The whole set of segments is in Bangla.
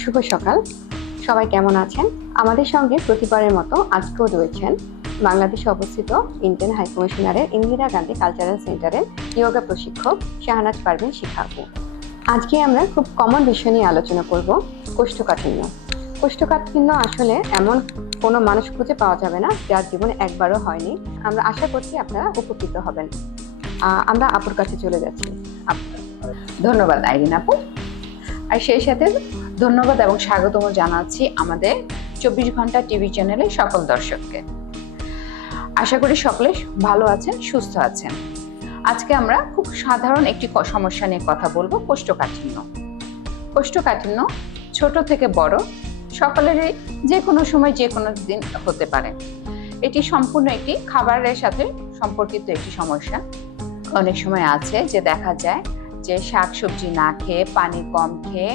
শুভ সকাল। সবাই কেমন আছেন? আমাদের সঙ্গে প্রতিবারের মতো আজকেও রয়েছেন বাংলাদেশে অবস্থিত ইন্ডিয়ান হাই কমিশনারের ইন্দিরা গান্ধী কালচারাল সেন্টারের ইয়োগা প্রশিক্ষক শাহনাজ পারভিন শিখাবু আজকে আমরা খুব কমন বিষয় নিয়ে আলোচনা করব কোষ্ঠকাঠিন্য। কোষ্ঠকাঠিন্য আসলে এমন কোনো মানুষ খুঁজে পাওয়া যাবে না, যার জীবনে একবারও হয়নি। আমরা আশা করছি আপনারা উপকৃত হবেন। আমরা আপুর কাছে চলে যাচ্ছি। ধন্যবাদ, আইরিন আপু। আর সেই সাথে ধন্যবাদ এবং স্বাগতম জানাচ্ছি আমাদের চব্বিশ ঘণ্টা টিভি চ্যানেলের সকল দর্শককে। আশা করি সকলে ভালো আছেন, সুস্থ আছেন। আজকে আমরা খুব সাধারণ একটি সমস্যা নিয়ে কথা বলব, কোষ্ঠকাঠিন্য। কোষ্ঠকাঠিন্য ছোট থেকে বড়, সকলেরই যে কোনো সময় যে কোনো দিন হতে পারে। এটি সম্পূর্ণ একটি খাবারের সাথে সম্পর্কিত একটি সমস্যা। অনেক সময় আছে যে দেখা যায় যে শাকসবজি না খেয়ে, পানি কম খেয়ে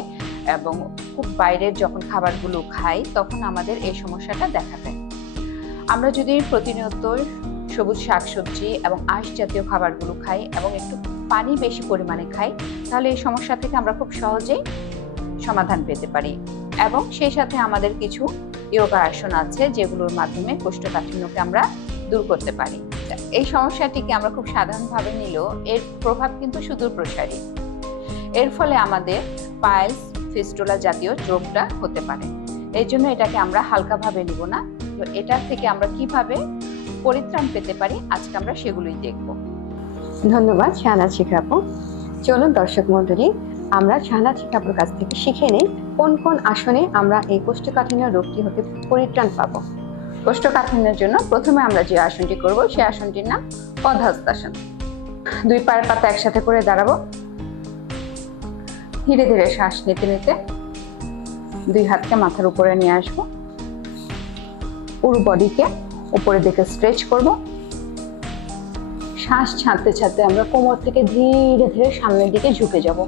এবং খুব বাইরের যখন খাবারগুলো খাই, তখন আমাদের এই সমস্যাটা দেখা দেয়। আমরা যদি প্রতিনিয়ত সবুজ শাকসবজি এবং আঁশ জাতীয় খাবারগুলো খাই এবং একটু পানি বেশি পরিমাণে খাই, তাহলে এই সমস্যা থেকে আমরা খুব সহজেই সমাধান পেতে পারি। এবং সেই সাথে আমাদের কিছু যোগা আসন আছে, যেগুলোর মাধ্যমে কোষ্ঠকাঠিন্যকে আমরা দূর করতে পারি। এই সমস্যাটিকে আমরা খুব সাধারণভাবে নিলেও এর প্রভাব কিন্তু সুদূর প্রসারী। এর ফলে আমাদের পাইলস, ফিস্টুলা জাতীয় রোগটা হতে পারে। এই জন্য এটাকে আমরা হালকাভাবে নিব না। তো এটা থেকে আমরা কীভাবে পরিত্রাণ পেতে পারি, আজকে আমরা সেগুলোই দেখব। ধন্যবাদ, শাহনাজ শিখাপু চলুন দর্শক মন্ডলী আমরা শাহনাজ শিখাপুর কাছ থেকে শিখে নেই, কোন কোন আসনে আমরা এই কোষ্ঠকাঠিন্য রোগটি হতে পরিত্রাণ পাবো। কোষ্ঠকাঠিন্যের জন্য প্রথমে আমরা যে আসনটি করব, সেই আসনটির নাম পদহস্তাসন। দুই পায়ের পাতা একসাথে করে দাঁড়াবো। ধীরে ধীরে শ্বাস নিতে নিতে দুই হাতকে মাথার উপরে নিয়ে আসব। পুরো বডিকে উপরের দিকে স্ট্রেচ করব। শ্বাস ছাড়তে ছাড়তে আমরা কোমর থেকে ধীরে ধীরে সামনের দিকে ঝুঁকে যাব।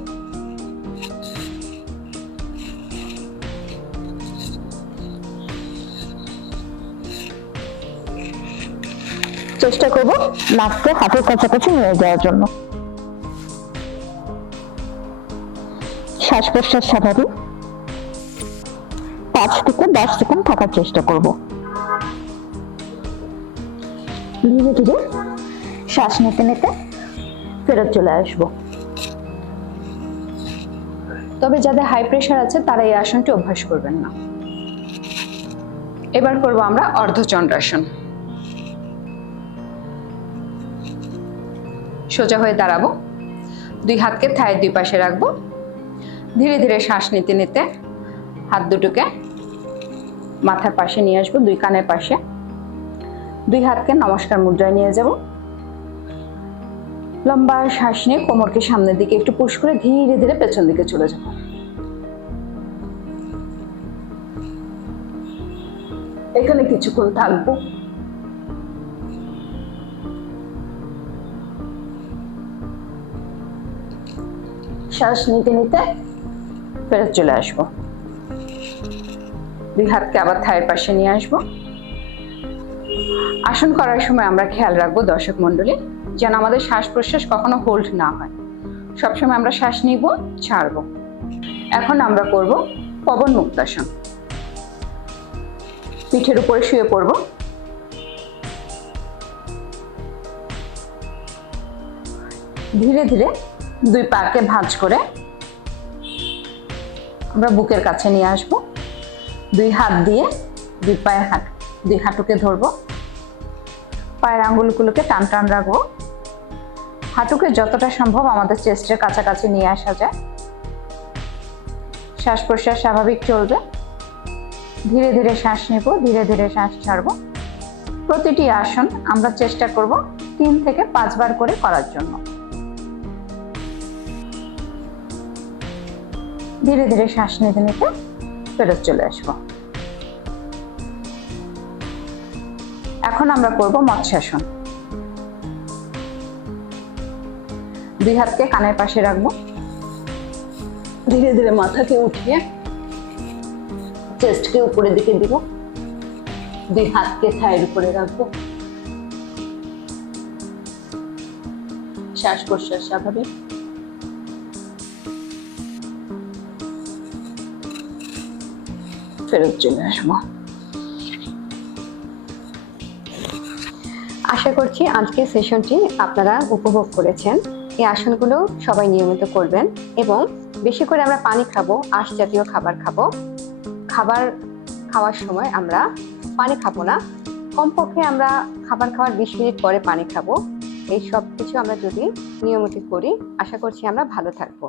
চেষ্টা করব নাককে হাতের কাছাকাছি নিয়ে যাওয়ার জন্য। শ্বাস প্রশ্বাস স্বাভাবিক। পাঁচ থেকে দশ সেকেন্ড থাকার চেষ্টা করব। ধীরে ধীরে শ্বাস নিতে নিতে ফেরত চলে আসব। তবে যাদের হাই প্রেশার আছে, তারা এই আসনটি অভ্যাস করবেন না। এবার করব আমরা অর্ধচন্দ্রাসন। সোজা হয়ে দাঁড়াবো। দুই হাতকে থায়ের দুই পাশে রাখব। ধীরে ধীরে শ্বাস নিতে নিতে হাত দুটোকে মাথার পাশে নিয়ে আসব, দুই কানের পাশে। দুই হাতকে নমস্কার মুদ্রায় নিয়ে যাব। লম্বা শ্বাস নিয়ে কোমরকে সামনের দিকে একটু পুশ করে ধীরে ধীরে পেছন দিকে চলে যাব। এখানে কিছুক্ষণ থাকব। শ্বাস নিতে নিতে ফেরত চলে আসব। দুই হাতকে আবার থায়ের পাশে নিয়ে আসব। আসন করার সময় আমরা খেয়াল রাখব দর্শক মণ্ডলী, যেন আমাদের শ্বাস প্রশ্বাস কখনো হোল্ড না হয়। সবসময় আমরা শ্বাস নিব, ছাড়বো। এখন আমরা করব পবন মুক্তাসন পিঠের উপরে শুয়ে পড়ব। ধীরে ধীরে দুই পাকে ভাঁজ করে আমরা বুকের কাছে নিয়ে আসব। দুই হাত দিয়ে দুই পায়ের হাত দুই হাঁটুকে ধরবো। পায়ের আঙ্গুলগুলোকে টান টান রাখব। হাঁটুকে যতটা সম্ভব আমাদের চেস্টের কাছাকাছি নিয়ে আসা যায়। শ্বাস প্রশ্বাস স্বাভাবিক চলবে। ধীরে ধীরে শ্বাস নেব, ধীরে ধীরে শ্বাস ছাড়ব। প্রতিটি আসন আমরা চেষ্টা করব তিন থেকে পাঁচবার করে করার জন্য। ধীরে ধীরে শ্বাস নিতে নিতে ফেরত চলে আসব। এখন আমরা করব মৎস্যাসন। দুই হাতকে কানের পাশে রাখব। ধীরে ধীরে মাথাকে উঠিয়ে চেস্টকে উপরের দিকে দিব। দুই হাতকে থায়ের উপরে রাখব। শ্বাস প্রশ্বাস স্বাভাবিক। ফেরত চলে আসব। আশা করছি আজকের সেশনটি আপনারা উপভোগ করেছেন। এই আসনগুলো সবাই নিয়মিত করবেন এবং বেশি করে আমরা পানি খাব, আঁশ জাতীয় খাবার খাব। খাবার খাওয়ার সময় আমরা পানি খাব না। কমপক্ষে আমরা খাবার খাওয়ার বিশ মিনিট পরে পানি খাব। এই সব কিছু আমরা যদি নিয়মিত করি, আশা করছি আমরা ভালো থাকব।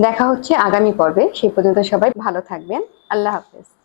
দেখা হচ্ছে আগামী পর্বে। সেই পর্যন্ত সবাই ভালো থাকবেন। আল্লাহ হাফেজ।